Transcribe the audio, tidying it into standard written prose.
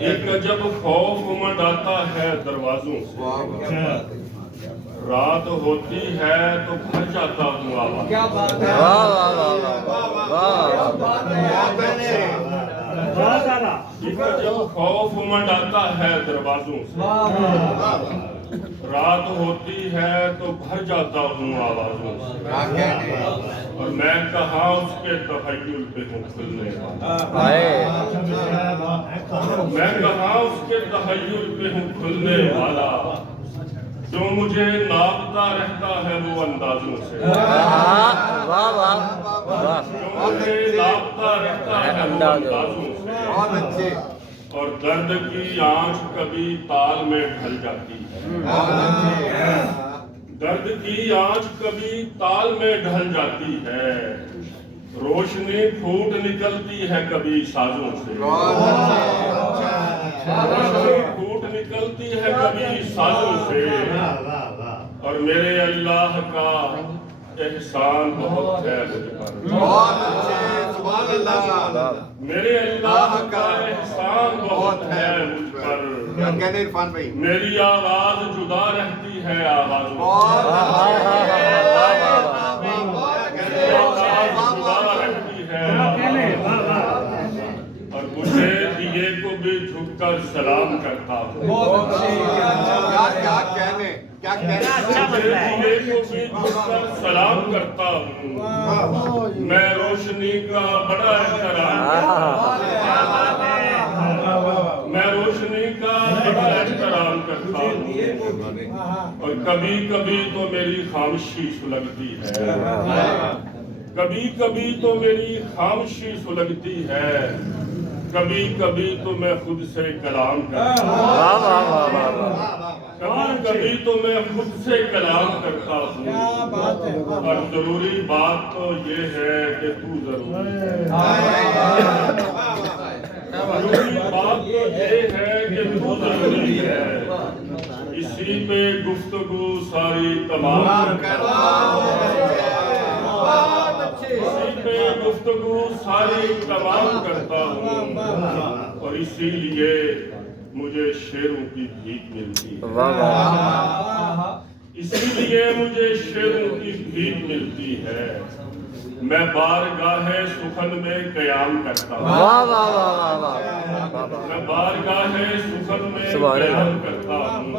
ایک جب خوف منڈاتا ہے دروازوں سے، رات ہوتی ہے تو بھر جاتا ہوں آواز۔ ایک جب خوف منڈاتا ہے دروازوں سے، رات ہوتی ہے تو بھر جاتا ہوں آوازوں سے، اور میں کہاں اس کے تخیل پہ ہوں کھلنے والا، میں کہاں اس کے تخیل پہ ہوں کھلنے والا، جو مجھے ناپتا رہتا ہے وہ اندازوں سے، جو مجھے ناپتا رہتا ہے وہ اندازوں سے، اور درد کی آنچ کبھی تال میں ڈھل جاتی ہے، درد کی آنچ کبھی تال میں ڈھل جاتی ہے، روشنی پھوٹ نکلتی ہے کبھی سازوں سے، روشنی پھوٹ نکلتی ہے کبھی سازوں سے، اور میرے اللہ کا احسان بہت ہے مجھ پر، میرے اللہ کا احسان بہت ہے مجھ پر، میری آواز جدا رہتی ہے آوازوں سے، اور مجھے دیے کو بھی جھک کر سلام کرتا ہوں، مجھے دیے کو بھی جھک کر سلام کرتا ہوں، میں روشنی کا بڑا احترام میں روشنی کا بڑا احترام کرتا ہوں، اور کبھی کبھی تو میری خاموشی سلگتی ہے، کبھی کبھی تو میری خاموشی سلگتی ہے، کبھی کبھی تو میں خود سے کلام کرتا ہوں، کبھی کبھی تو میں خود سے کلام کرتا ہوں، اور ضروری بات تو یہ ہے کہ تو ضروری ہے، ضروری بات تو یہ ہے کہ تو ضروری ہے، اسی پہ گفتگو ساری تمام کرتا ہوں، اسی پہ گفتگو ساری تمام کرتا ہوں، اور اسی لیے مجھے شعروں کی بھیک ملتی ہے، اسی لیے مجھے شعروں کی بھیک ملتی ہے، میں بارگاہ سخن میں قیام کرتا ہوں، میں بارگاہ سخن میں قیام کرتا ہوں،